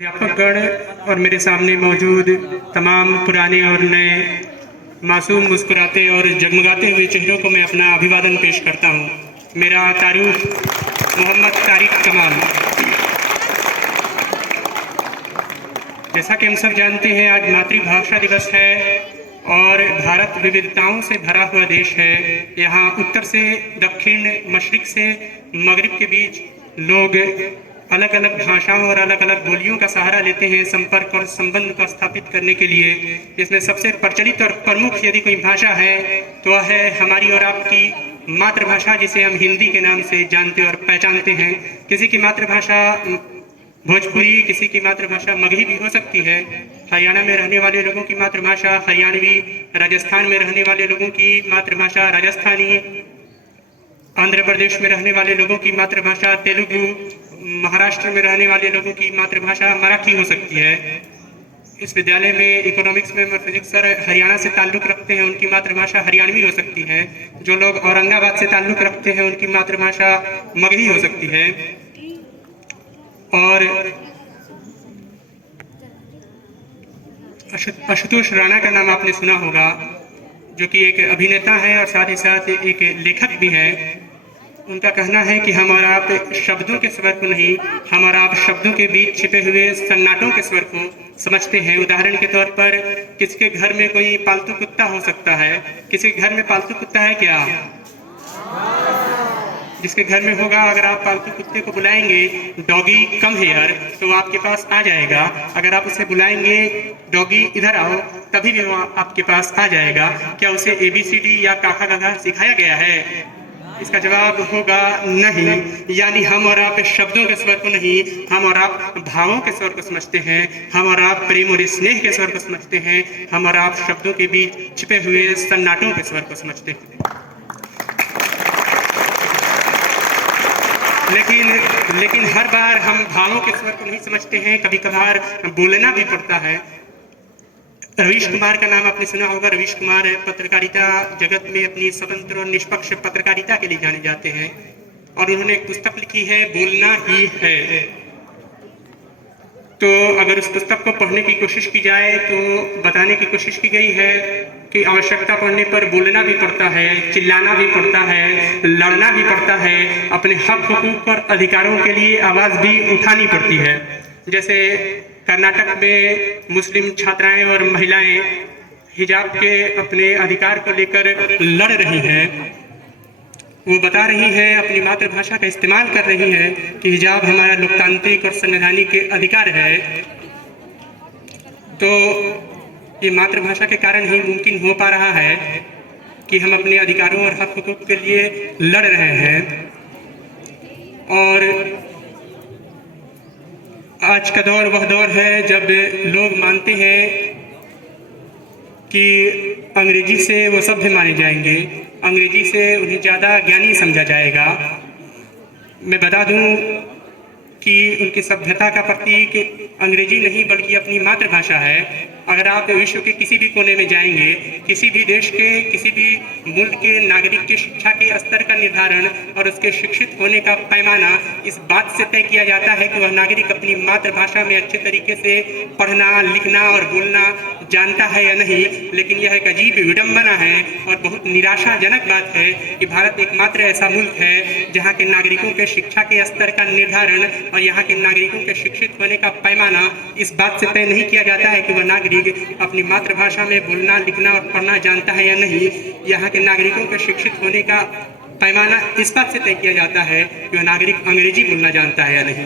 अध्यापकगण और मेरे सामने मौजूद तमाम पुराने और नए मासूम मुस्कुराते और जगमगाते हुए चेहरों को मैं अपना अभिवादन पेश करता हूँ। मेरा तारुफ मोहम्मद तारिक कमाल। जैसा कि हम सब जानते हैं, आज मातृभाषा दिवस है और भारत विविधताओं से भरा हुआ देश है। यहाँ उत्तर से दक्षिण, मशरिक से मगरिब के बीच लोग अलग अलग भाषाओं और अलग अलग बोलियों का सहारा लेते हैं संपर्क और संबंध को स्थापित करने के लिए। इसमें सबसे प्रचलित और प्रमुख यदि कोई भाषा है तो वह है हमारी और आपकी मातृभाषा, जिसे हम हिंदी के नाम से जानते और पहचानते हैं। किसी की मातृभाषा भोजपुरी, किसी की मातृभाषा मगही भी हो सकती है। हरियाणा में रहने वाले लोगों की मातृभाषा हरियाणवी, राजस्थान में रहने वाले लोगों की मातृभाषा राजस्थानी, आंध्र प्रदेश में रहने वाले लोगों की मातृभाषा तेलुगु, महाराष्ट्र में रहने वाले लोगों की मातृभाषा मराठी हो सकती है। इस विद्यालय में इकोनॉमिक्स में फिजिक्स सर हरियाणा से ताल्लुक़ रखते हैं, उनकी मातृभाषा हरियाणवी हो सकती है। जो लोग औरंगाबाद से ताल्लुक़ रखते हैं उनकी मातृभाषा मगही हो सकती है। और आशुतोष राणा का नाम आपने सुना होगा, जो कि एक अभिनेता है और साथ ही साथ एक लेखक भी है। उनका कहना है कि हम और आप शब्दों के स्वर को नहीं, हम और आप शब्दों के बीच छिपे हुए सन्नाटों के स्वर को समझते हैं। उदाहरण के तौर पर किसी के घर में कोई पालतू कुत्ता हो सकता है। किसी के घर में पालतू कुत्ता है क्या? जिसके घर में होगा, अगर आप पालतू कुत्ते को बुलाएंगे डॉगी कम हेयर, तो वो आपके पास आ जाएगा। अगर आप उसे बुलाएंगे डॉगी इधर आओ, तभी भी वो आपके पास आ जाएगा। क्या उसे ABCD या काका काका सिखाया गया है? इसका जवाब होगा नहीं। यानी हम और आप शब्दों के स्वर को नहीं, हम और आप भावों के स्वर को समझते हैं। हम और आप प्रेम और स्नेह के स्वर को समझते हैं। हम और आप शब्दों के बीच छिपे हुए सन्नाटों के स्वर को समझते हैं। लेकिन हर बार हम भावों के स्वर को नहीं समझते हैं। कभी कभार बोलना भी पड़ता है। रवीश कुमार का नाम आपने सुना होगा। रवीश कुमार पत्रकारिता जगत में अपनी स्वतंत्र और निष्पक्ष पत्रकारिता के लिए जाने जाते हैं और उन्होंने एक पुस्तक लिखी है, बोलना ही है। तो अगर उस पुस्तक को पढ़ने की कोशिश की जाए तो बताने की कोशिश की गई है कि आवश्यकता पड़ने पर बोलना भी पड़ता है, चिल्लाना भी पड़ता है, लड़ना भी पड़ता है, अपने हक हुकूक और अधिकारों के लिए आवाज़ भी उठानी पड़ती है। जैसे कर्नाटक में मुस्लिम छात्राएं और महिलाएं हिजाब के अपने अधिकार को लेकर लड़ रही हैं। वो बता रही हैं, अपनी मातृभाषा का इस्तेमाल कर रही हैं कि हिजाब हमारा लोकतांत्रिक और संवैधानिक अधिकार है। तो ये मातृभाषा के कारण ही मुमकिन हो पा रहा है कि हम अपने अधिकारों और हक हुकूक के लिए लड़ रहे हैं। और आज का दौर वह दौर है जब लोग मानते हैं कि अंग्रेजी से वो सभ्य माने जाएंगे, अंग्रेजी से उन्हें ज़्यादा ज्ञानी समझा जाएगा। मैं बता दूं कि उनकी सभ्यता का प्रतीक अंग्रेजी नहीं बल्कि अपनी मातृभाषा है। अगर आप विश्व के किसी भी कोने में जाएंगे, किसी भी देश के, किसी भी मुल्क के नागरिक के शिक्षा के स्तर का निर्धारण और उसके शिक्षित होने का पैमाना इस बात से तय किया जाता है कि वह नागरिक अपनी मातृभाषा में अच्छे तरीके से पढ़ना, लिखना और बोलना जानता है या नहीं। लेकिन यह एक अजीब विडंबना है और बहुत निराशाजनक बात है कि भारत एकमात्र ऐसा मुल्क है जहाँ के नागरिकों के शिक्षा के स्तर का निर्धारण और यहाँ के नागरिकों के शिक्षित होने का पैमाना इस बात से तय नहीं किया जाता है कि वह नागरिक अपनी मातृभाषा में बोलना, लिखना और पढ़ना जानता है या नहीं। यहाँ के नागरिकों के शिक्षित होने का पैमाना इस बात से तय किया जाता है कि वह नागरिक अंग्रेजी बोलना जानता है या नहीं।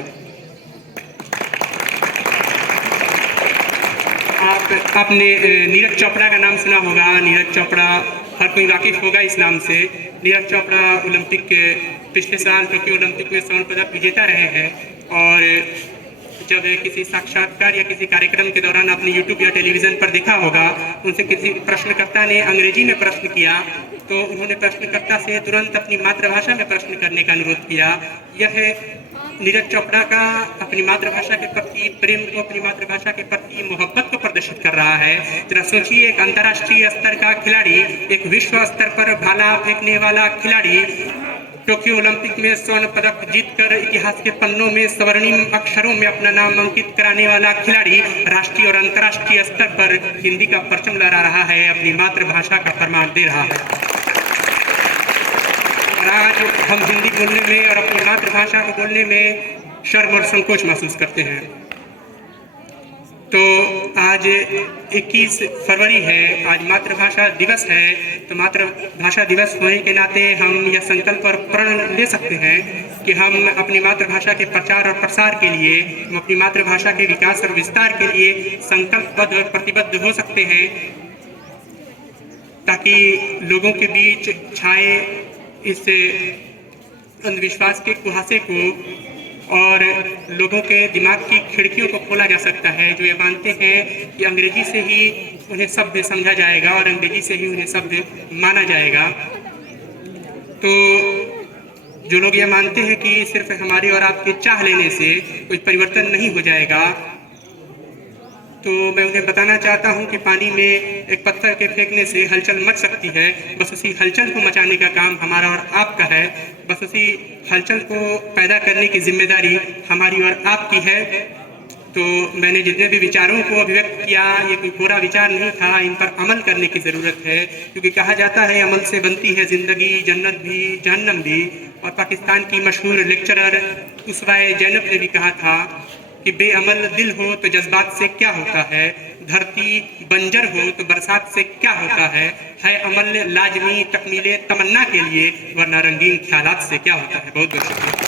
आपने नीरज चोपड़ा का नाम सुना होगा। नीरज चोपड़ा हर कोई वाकिफ होगा इस नाम से। नीरज चोपड़ा ओलंपिक के पिछले साल टोक्यो ओलंपिक में स्वर्ण पदक विजेता रहे हैं। और जब किसी साक्षात्कार या किसी कार्यक्रम के दौरान आपने YouTube या टेलीविज़न पर देखा होगा, उनसे किसी प्रश्नकर्ता ने अंग्रेजी में प्रश्न किया तो उन्होंने प्रश्नकर्ता से तुरंत अपनी मातृभाषा में प्रश्न करने का अनुरोध किया। यह नीरज चोपड़ा का अपनी मातृभाषा के प्रति प्रेम को, अपनी मातृभाषा के प्रति मोहब्बत को प्रदर्शित कर रहा है। जरा सोचिए, एक अंतर्राष्ट्रीय स्तर का खिलाड़ी, एक विश्व स्तर पर भाला फेंकने वाला खिलाड़ी टोक्यो ओलंपिक में स्वर्ण पदक जीतकर इतिहास के पन्नों में स्वर्णिम अक्षरों में अपना नाम अंकित कराने वाला खिलाड़ी राष्ट्रीय और अंतर्राष्ट्रीय स्तर पर हिंदी का परचम लहरा रहा है, अपनी मातृभाषा का फरमान दे रहा है। और आज हम हिंदी बोलने में और अपनी मातृभाषा को बोलने में शर्म और संकोच महसूस करते हैं। तो आज 21 फरवरी है, आज मातृभाषा दिवस है। तो मातृभाषा दिवस होने के नाते हम यह संकल्प और प्रण ले सकते हैं कि हम अपनी मातृभाषा के प्रचार और प्रसार के लिए, हम अपनी मातृभाषा के विकास और विस्तार के लिए संकल्पबद्ध और प्रतिबद्ध हो सकते हैं, ताकि लोगों के बीच छाए इस अंधविश्वास के कुहासे को और लोगों के दिमाग की खिड़कियों को खोला जा सकता है, जो ये मानते हैं कि अंग्रेजी से ही उन्हें सभ्य समझा जाएगा और अंग्रेजी से ही उन्हें सभ्य माना जाएगा। तो जो लोग ये मानते हैं कि सिर्फ हमारे और आपके चाह लेने से कोई परिवर्तन नहीं हो जाएगा, तो मैं उन्हें बताना चाहता हूं कि पानी में एक पत्थर के फेंकने से हलचल मच सकती है, बस उसी हलचल को मचाने का काम हमारा और आपका है। बस उसी हलचल को पैदा करने की जिम्मेदारी हमारी और आपकी है। तो मैंने जितने भी विचारों को अभिव्यक्त किया, ये कोई पूरा विचार नहीं था, इन पर अमल करने की ज़रूरत है, क्योंकि कहा जाता है अमल से बनती है ज़िंदगी, जन्नत भी जहन्नम भी। और पाकिस्तान की मशहूर लेक्चरर उसवाए जैनब ने भी कहा था कि बेअमल दिल हो तो जज्बात से क्या होता है, धरती बंजर हो तो बरसात से क्या होता है अमल लाजमी तकमीले तमन्ना के लिए, वरना रंगीन ख्यालात से क्या होता है। बहुत बहुत शुक्रिया।